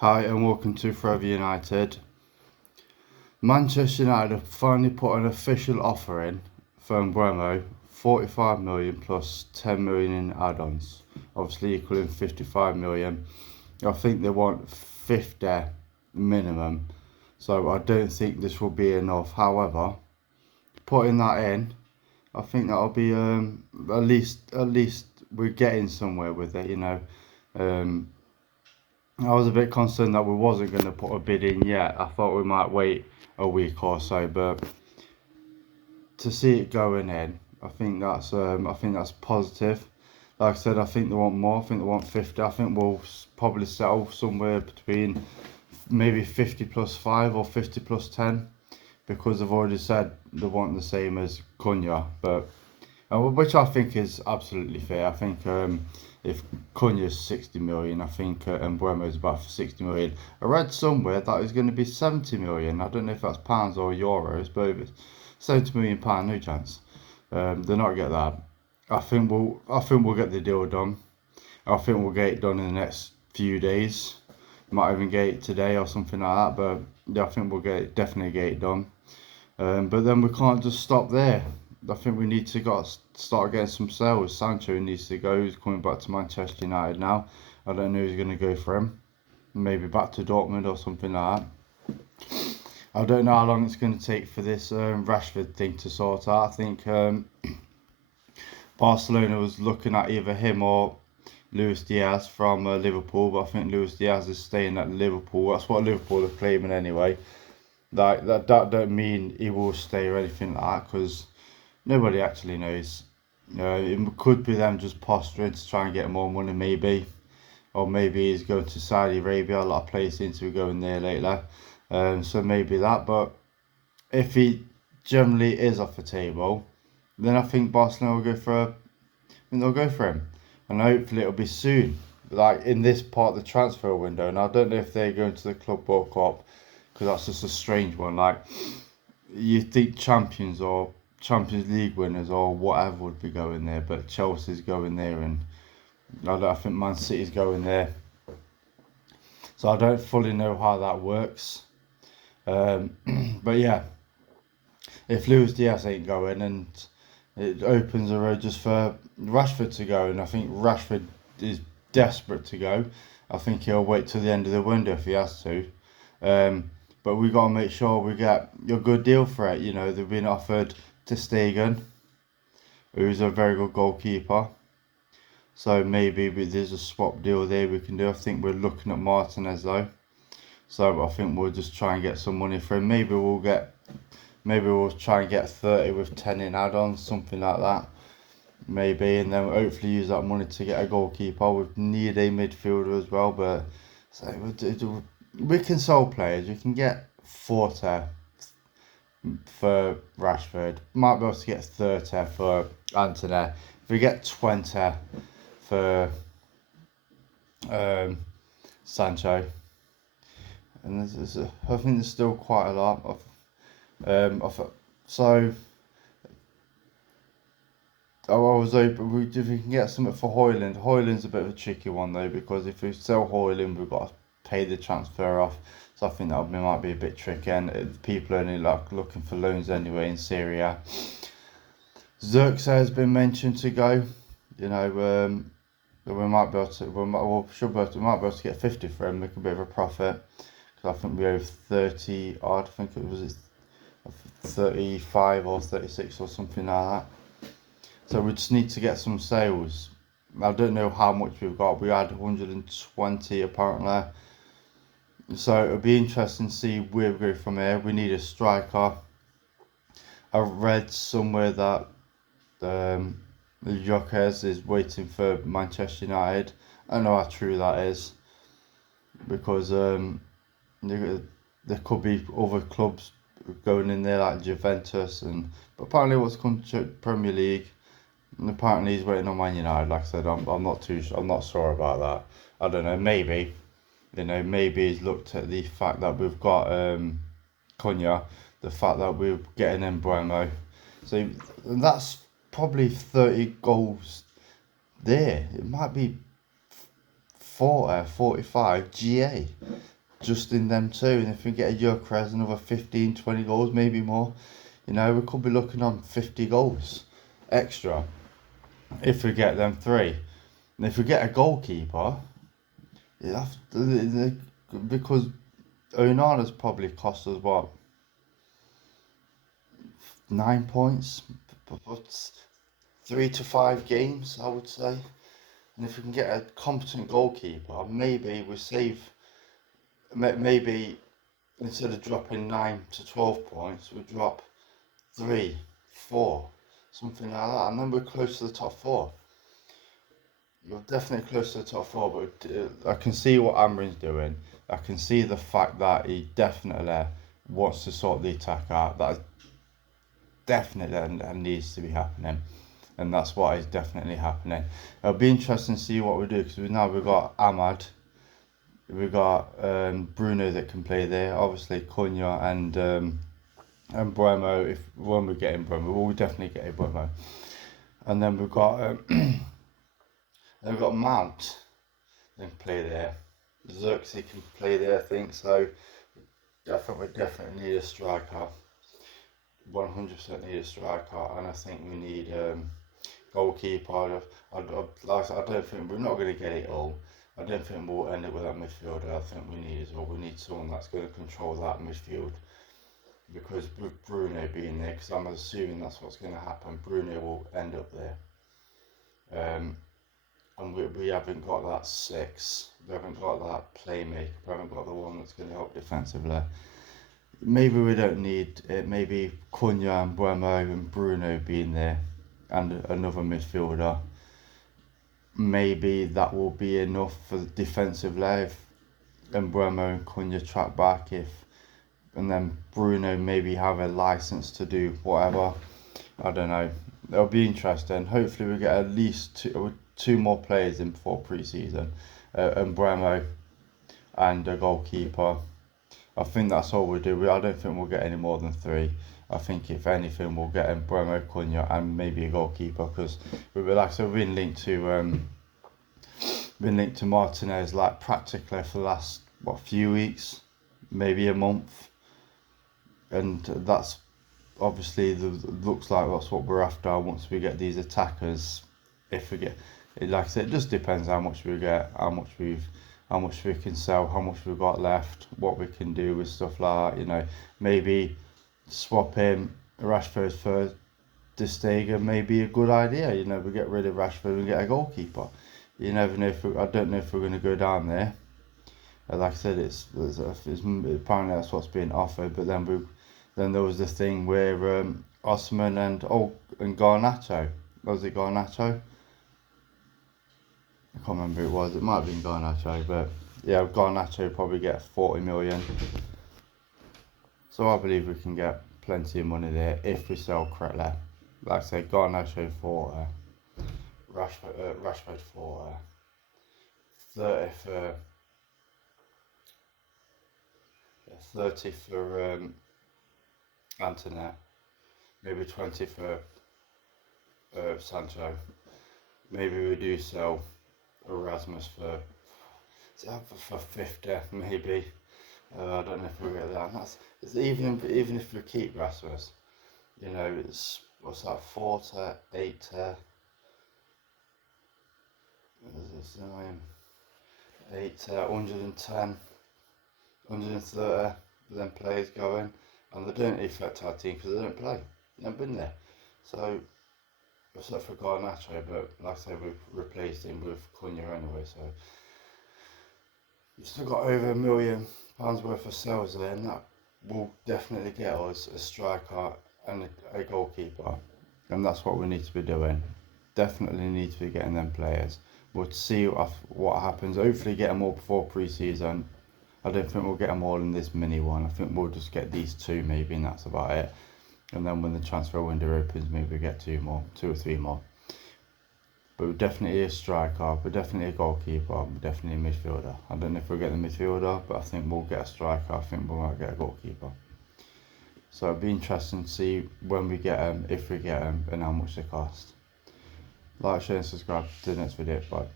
Hi and welcome to Forever United. Manchester United have finally put an official offer in for Mbeumo, 45 million plus 10 million in add-ons, obviously equaling 55 million. I think they want 50 minimum, so I don't think this will be enough. However, putting that in, I think that'll be at least we're getting somewhere with it. I was a bit concerned that we wasn't going to put a bid in yet. I thought we might wait a week or so, but to see it going in, I think that's positive. Like I said, I think they want more. I think they want 50. I think we'll probably settle somewhere between maybe 50 plus 5 or 50 plus 10, because they've already said they want the same as Cunha, but which I think is absolutely fair. I think if Cunha's 60 million, I think Mbeumo is about 60 million. I read somewhere that it's going to be 70 million. I don't know if that's pounds or euros, but if it's 70 million pound, no chance. They're not get that. I think we'll get the deal done. I think we'll get it done in the next few days. Might even get it today or something like that. But yeah, I think definitely get it done. But then we can't just stop there. I think we need to start getting some sales. Sancho needs to go. He's coming back to Manchester United now. I don't know who's going to go for him. Maybe back to Dortmund or something like that. I don't know how long it's going to take for this Rashford thing to sort out. I think Barcelona was looking at either him or Luis Diaz from Liverpool, but I think Luis Diaz is staying at Liverpool. That's what Liverpool are claiming anyway. Like that don't mean he will stay or anything like that, because nobody actually knows. It could be them just posturing to try and get more money, maybe. Or maybe he's going to Saudi Arabia. A lot of players seem to be going there lately. So maybe that. But if he generally is off the table, then I think Barcelona will go for they'll go for him. And hopefully it'll be soon. Like in this part of the transfer window. And I don't know if they're going to the Club World Cup, because that's just a strange one. Like, you think champions or Champions League winners or whatever would be going there, but Chelsea's going there, and I think Man City's going there. So I don't fully know how that works. But yeah, if Luis Diaz ain't going, and it opens the road just for Rashford to go, and I think Rashford is desperate to go. I think he'll wait till the end of the window if he has to. But we got to make sure we get a good deal for it. They've been offered ter Stegen, who's a very good goalkeeper. So maybe there's a swap deal there we can do. I think we're looking at Martinez though. So I think we'll just try and get some money for him. Maybe we'll try and get 30 with 10 in add-ons, something like that. Maybe, and then we'll hopefully use that money to get a goalkeeper. We need a midfielder as well, but so we can sell players. We can get 40 for Rashford. Might be able to get 30 for Antony. If we get 20 for Sancho, and I think there's still quite a lot of so. I was hoping if we can get something for Højlund. Højlund's a bit of a tricky one though, because if we sell Højlund, we've got to pay the transfer off. So I think that might be a bit tricky, and people are only looking for loans anyway in Syria. Zirkzee has been mentioned to go. We might be able to. We might be able to get 50 for him, make a bit of a profit. Because I think we owe 30 odd. I think it was 35 or 36 or something like that. So we just need to get some sales. I don't know how much we've got. We had 120 apparently. So it'll be interesting to see where we go from here. We need a striker. I read somewhere that Jokeres is waiting for Manchester United. I don't know how true that is, because there could be other clubs going in there like Juventus, but apparently what's come to Premier League. And apparently he's waiting on Man United. Like I said, I'm not sure about that. I don't know. Maybe he's looked at the fact that we've got Cunha, the fact that we're getting Mbeumo. So that's probably 30 goals there. It might be 40, 45, GA. Just in them two. And if we get a Gyökeres, another 15, 20 goals, maybe more. You know, we could be looking on 50 goals extra if we get them three. And if we get a goalkeeper, because Onana's probably cost us what, 9 points, but 3 to 5 games, I would say. And if we can get a competent goalkeeper, maybe we save. Maybe instead of dropping 9 to 12 points, we drop 3, 4, something like that, and then we're close to the top 4. We're definitely close to the top 4, but I can see what Amrin's doing. I can see the fact that he definitely wants to sort the attack out. That definitely needs to be happening, and that's what is definitely happening. It'll be interesting to see what we do, because we've got Ahmad, we've got Bruno that can play there, obviously Cunha and Mbeumo. When we get in Mbeumo, we'll definitely get in Mbeumo, and then we've got Mount that can play there. Xerxes can play there, I think. So I think we definitely need a striker. 100% need a striker, and I think we need goalkeeper. I don't think we're not going to get it all. I don't think we'll end up with that midfielder. I think we need someone that's going to control that midfield, because with Bruno being there, because I'm assuming that's what's going to happen, Bruno will end up there. And we haven't got that 6. We haven't got that playmaker. We haven't got the one that's going to help defensively. Maybe we don't need it. Maybe Cunha and Mbeumo and Bruno being there, and another midfielder. Maybe that will be enough for the defensive life. And Mbeumo and Cunha track back, and then Bruno maybe have a license to do whatever. I don't know. It'll be interesting. Hopefully we get at least two more players in before pre-season, and Mbeumo and a goalkeeper. I think that's all we do. I don't think we'll get any more than 3. I think if anything, we'll get Mbeumo, Cunha, and maybe a goalkeeper, because we've been linked to Martinez like practically for the last few weeks, maybe a month, and that's obviously looks like that's what we're after once we get these attackers. If we get, like I said, it just depends how much we get, how much we can sell, how much we've got left, what we can do with stuff like that. You know, maybe swap in Rashford for De Stegen may be a good idea. You know, we get rid of Rashford and get a goalkeeper. You never know I don't know if we're going to go down there. Like I said, it's apparently that's what's being offered. But then there was the thing where Osman and Garnacho. Was it Garnacho? I can't remember who it was. It might have been Garnacho, but yeah, Garnacho probably get 40 million. So I believe we can get plenty of money there if we sell correctly. Like I said, Garnacho for Rashford for 30 for Antony, maybe 20 for Sancho. Maybe we do sell Erasmus for 50, maybe. I don't know if we'll get that. It's even if we keep Rasmus, you know, it's what's that, 40, 80, 110, 130, then players going, and they don't affect our team because they don't play. They've never been there. So, except for Garnacho, but like I say, we've replaced him with Cunha anyway, so we've still got over £1 million worth of sales there, and that will definitely get us a striker and a goalkeeper, and that's what we need to be doing. Definitely need to be getting them players. We'll see what happens. Hopefully get them all before pre-season. I don't think we'll get them all in this mini one. I think we'll just get these 2 maybe, and that's about it. And then when the transfer window opens, maybe we get 2 or 3 more. But we're definitely a striker, we're definitely a goalkeeper, we're definitely a midfielder. I don't know if we'll get the midfielder, but I think we'll get a striker. I think we might get a goalkeeper. So it'll be interesting to see when we get them, if we get them, and how much they cost. Like, share and subscribe to the next video. Bye.